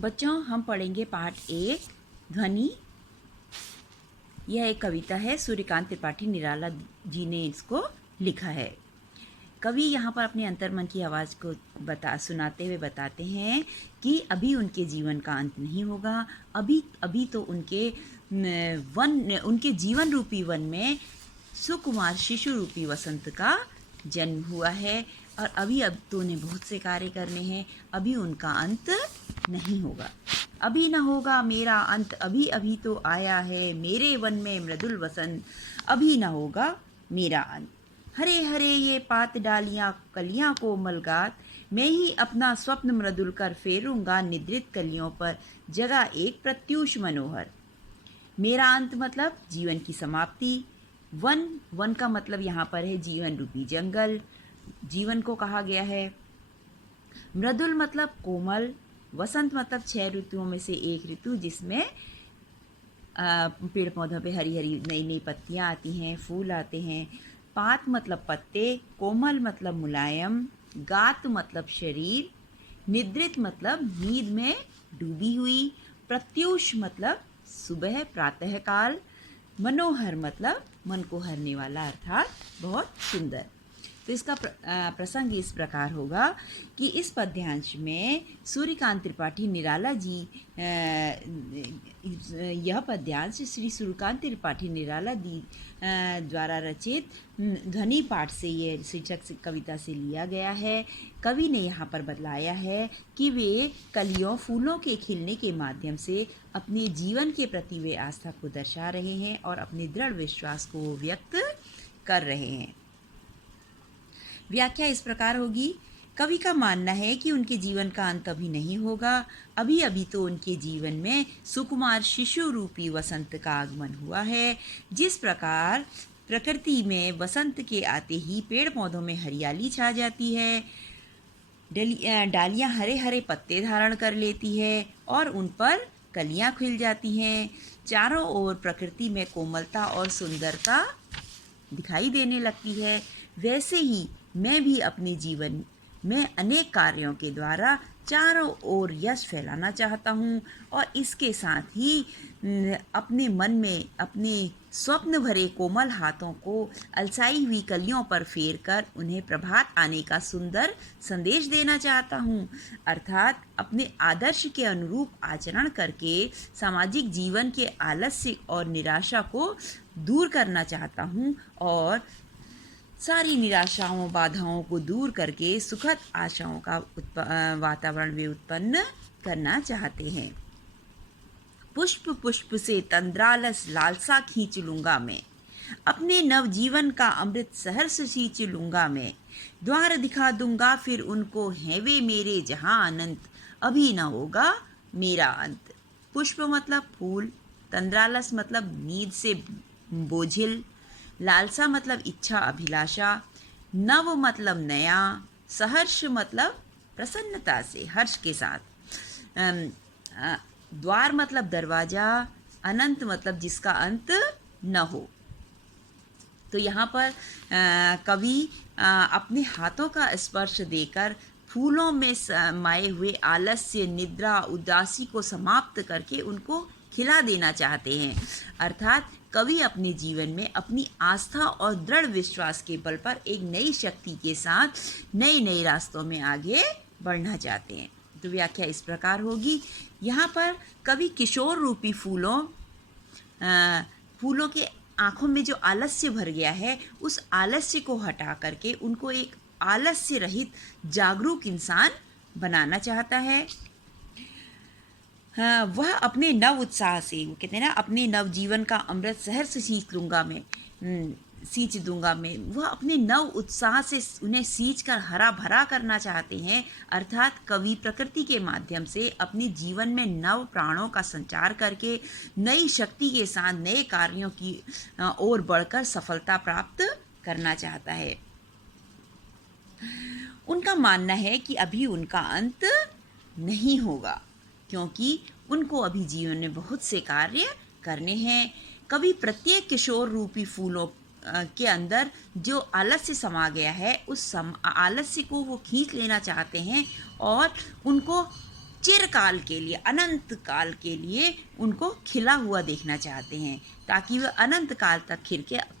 बच्चों, हम पढ़ेंगे पाठ 1 ध्वनि। यह एक कविता है, सूर्यकांत त्रिपाठी निराला जी ने इसको लिखा है। कवि यहाँ पर अपने अंतर्मन की आवाज़ को सुनाते हुए बताते हैं कि अभी उनके जीवन का अंत नहीं होगा। अभी तो उनके जीवन रूपी वन में सुकुमार शिशु रूपी वसंत का जन्म हुआ है और अब तो उन्हें बहुत से कार्य करने हैं। अभी उनका अंत नहीं होगा। अभी न होगा मेरा अंत, अभी अभी तो आया है मेरे वन में मृदुल वसंत। अभी न होगा मेरा अंत। हरे हरे ये पात डालियां कलियां कोमल गात, मैं ही अपना स्वप्न मृदुल कर फेरूंगा निद्रित कलियों पर जगा एक प्रत्यूष मनोहर। मेरा अंत मतलब जीवन की समाप्ति। वन का मतलब यहाँ पर है जीवन रूपी जंगल, जीवन को कहा गया है। मृदुल मतलब कोमल, वसंत मतलब 6 ऋतुओं में से एक ऋतु जिसमें पेड़ पौधों पे हरी हरी नई नई पत्तियाँ आती हैं, फूल आते हैं। पात मतलब पत्ते, कोमल मतलब मुलायम, गात मतलब शरीर, निद्रित मतलब नींद में डूबी हुई, प्रत्यूष मतलब सुबह प्रातःकाल, मनोहर मतलब मन को हरने वाला अर्थात बहुत सुंदर। तो इसका प्रसंग इस प्रकार होगा कि इस पद्यांश में सूर्यकांत त्रिपाठी निराला जी यह पद्यांश श्री सूर्यकांत त्रिपाठी निराला जी द्वारा रचित ध्वनि पाठ से ये शीर्षक कविता से लिया गया है। कवि ने यहाँ पर बतलाया है कि वे कलियों फूलों के खिलने के माध्यम से अपने जीवन के प्रति वे आस्था को दर्शा रहे हैं और अपने दृढ़ विश्वास को व्यक्त कर रहे हैं। व्याख्या इस प्रकार होगी। कवि का मानना है कि उनके जीवन का अंत अभी नहीं होगा। अभी अभी तो उनके जीवन में सुकुमार शिशु रूपी वसंत का आगमन हुआ है। जिस प्रकार प्रकृति में वसंत के आते ही पेड़ पौधों में हरियाली छा जाती है, डालियां हरे हरे पत्ते धारण कर लेती है और उन पर कलियां खिल जाती हैं, चारों ओर प्रकृति में कोमलता और सुंदरता दिखाई देने लगती है, वैसे ही मैं भी अपने जीवन में अनेक कार्यों के द्वारा चारों ओर यश फैलाना चाहता हूँ और इसके साथ ही अपने मन में अपने स्वप्न भरे कोमल हाथों को अलसाई हुई कलियों पर फेर कर उन्हें प्रभात आने का सुंदर संदेश देना चाहता हूँ। अर्थात अपने आदर्श के अनुरूप आचरण करके सामाजिक जीवन के आलस्य और निराशा को दूर करना चाहता हूँ और सारी निराशाओं बाधाओं को दूर करके सुखद आशाओं का वातावरण वे उत्पन्न करना चाहते हैं। पुष्प पुष्प से तंद्रालस लालसा खींच लूंगा मैं, अपने नवजीवन का अमृत सहर्ष सींच लूंगा मैं, द्वार दिखा दूंगा फिर उनको है वे मेरे जहां अनंत, अभी न होगा मेरा अंत। पुष्प मतलब फूल, तंद्रालस मतलब नींद से बोझिल, लालसा मतलब इच्छा अभिलाषा, नव मतलब नया, सहर्ष मतलब प्रसन्नता से हर्ष के साथ, द्वार मतलब दरवाजा, अनंत मतलब जिसका अंत न हो। तो यहाँ पर कवि अपने हाथों का स्पर्श देकर फूलों में समाये हुए आलस्य, निद्रा, उदासी को समाप्त करके उनको खिला देना चाहते हैं। अर्थात कवि अपने जीवन में अपनी आस्था और दृढ़ विश्वास के बल पर एक नई शक्ति के साथ नए नए रास्तों में आगे बढ़ना चाहते हैं। तो व्याख्या इस प्रकार होगी। यहाँ पर कवि किशोर रूपी फूलों के आँखों में जो आलस्य भर गया है उस आलस्य को हटा करके उनको एक आलस्य रहित जागरूक इंसान बनाना चाहता है। वह अपने नव उत्साह से, वो कहते हैं ना, अपने नव जीवन का अमृत सहर्ष सींच दूंगा मैं, वह अपने नव उत्साह से उन्हें सींच कर हरा भरा करना चाहते हैं। अर्थात कवि प्रकृति के माध्यम से अपने जीवन में नव प्राणों का संचार करके नई शक्ति के साथ नए कार्यों की ओर बढ़कर सफलता प्राप्त करना चाहता है। उनका मानना है कि अभी उनका अंत नहीं होगा क्योंकि उनको अभी जीवन में बहुत से कार्य करने हैं। कभी प्रत्येक किशोर रूपी फूलों के अंदर जो आलस्य समा गया है उस आलस्य को वो खींच लेना चाहते हैं और उनको चिरकाल के लिए, अनंत काल के लिए उनको खिला हुआ देखना चाहते हैं, ताकि वह अनंत काल तक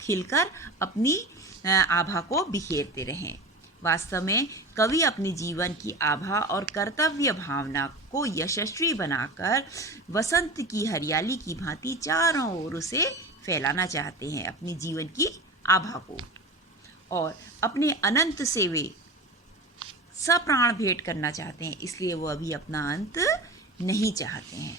खिलकर अपनी आभा को बिखेरते रहें। वास्तव में कवि अपने जीवन की आभा और कर्तव्य भावना को यशस्वी बनाकर वसंत की हरियाली की भांति चारों ओर उसे फैलाना चाहते हैं, अपनी जीवन की आभा को। और अपने अनंत से वे सप्राण भेंट करना चाहते हैं, इसलिए वो अभी अपना अंत नहीं चाहते हैं।